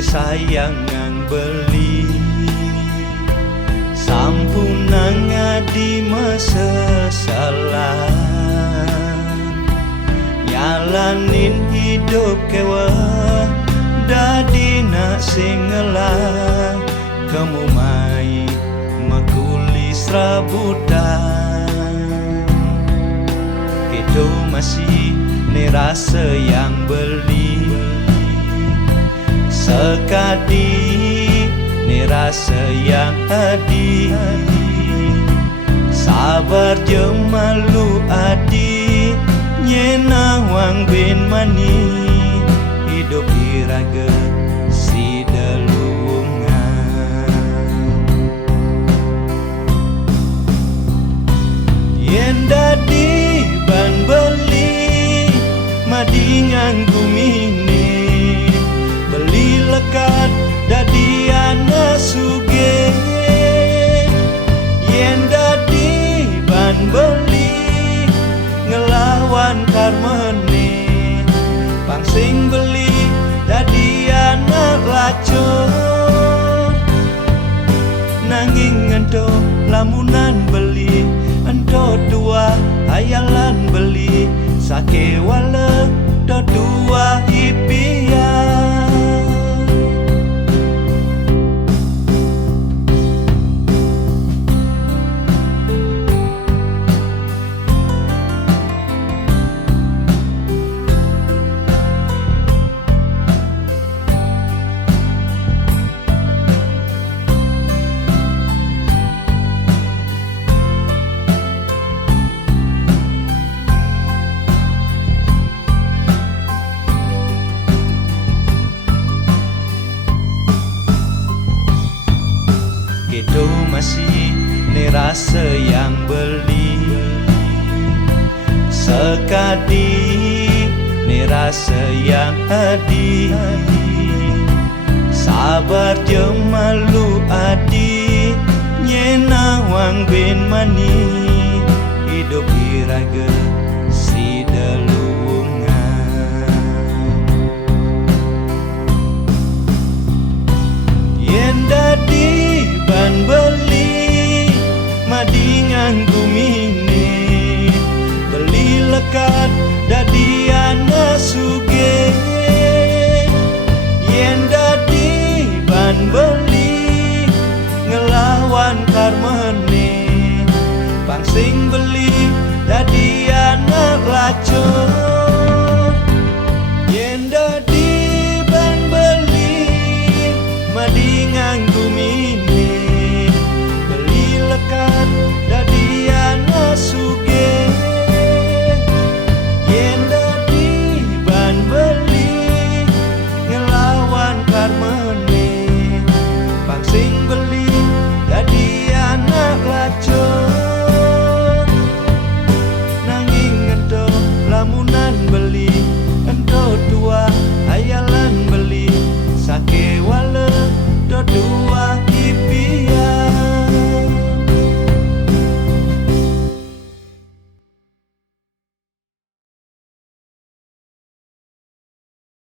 sayangan beli sampunang ngadi mesesalan nyalanin hidup kewah dadi nak singelah kamu mai makulis rabutan itu masih ni rasa yang beli sekadi ni rasa yang adi sabar je malu adi nyena wang bin mani hidup iraga si delungan yen dadi ban beli madi nganggu mini beli lekat dadi anak sugih yen dadi ban beli ngelawan karmene pangsing beli dadi anak lacur nanging ento lamunan beli ento dua hayalan beli sake wale do dua impian itu masih ni rasa yang beli sekadi ni rasa yang adi sabar je malu adi nyena wang bin mani hidup iraga si delungan yen dadi ban beli madi nganggu mini beli lekat dadi anak sugih yen dadi ban beli ngelawan karmene pangsing beli dadi anak lacur